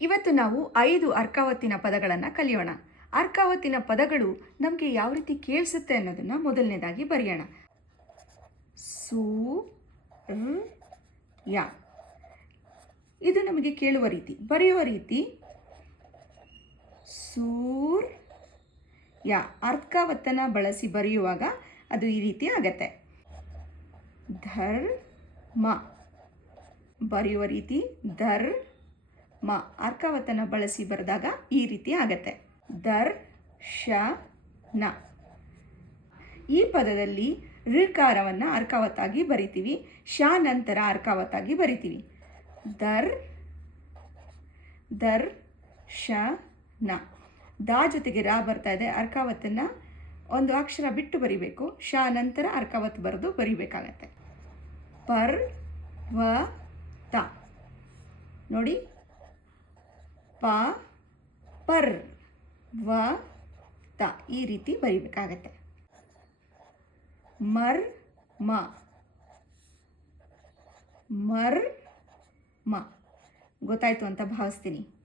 ಇವತ್ತು ನಾವು ಐದು ಅರ್ಕಾವತ್ತಿನ ಪದಗಳನ್ನು ಕಲಿಯೋಣ. ಅರ್ಕಾವತ್ತಿನ ಪದಗಳು ನಮಗೆ ಯಾವ ರೀತಿ ಕೇಳಿಸುತ್ತೆ ಅನ್ನೋದನ್ನು ಮೊದಲನೇದಾಗಿ ಬರೆಯೋಣ. ಸೂ ಯ. ಇದು ನಮಗೆ ಕೇಳುವ ರೀತಿ. ಬರೆಯುವ ರೀತಿ, ಸೂರ್, ಯ. ಅರ್ಕಾವತ್ತನ ಬಳಸಿ ಬರೆಯುವಾಗ ಅದು ಈ ರೀತಿ ಆಗತ್ತೆ. ಧರ್ ಮ ಬರೆಯುವ ರೀತಿ, ಧರ್ ಮ ಅರ್ಕಾವತನ್ನು ಬಳಸಿ ಬರೆದಾಗ ಈ ರೀತಿ ಆಗತ್ತೆ. ದರ್ ಶ ನ. ಈ ಪದದಲ್ಲಿ ಋಕಾರವನ್ನು ಅರ್ಕಾವತ್ತಾಗಿ ಬರಿತೀವಿ. ಶ ನಂತರ ಅರ್ಕಾವತ್ತಾಗಿ ಬರಿತೀವಿ. ದರ್ ದರ್ ಶ ನ. ದಾ ಜೊತೆಗೆ ರಾ ಬರ್ತಾ ಇದೆ. ಅರ್ಕಾವತ್ತನ್ನು ಒಂದು ಅಕ್ಷರ ಬಿಟ್ಟು ಬರಿಬೇಕು. ಶ ನಂತರ ಅರ್ಕಾವತ್ ಬರೆದು ಬರಿಬೇಕಾಗತ್ತೆ. ಪರ್ ವ ತ ನೋಡಿ ಪ ಪರ್ ವ ತ ಈ ರೀತಿ ಬರಿಬೇಕಾಗತ್ತೆ. ಮರ್ ಮ. ಮರ್ ಮ. ಗೊತ್ತಾಯ್ತು ಅಂತ ಭಾವಿಸ್ತೀನಿ.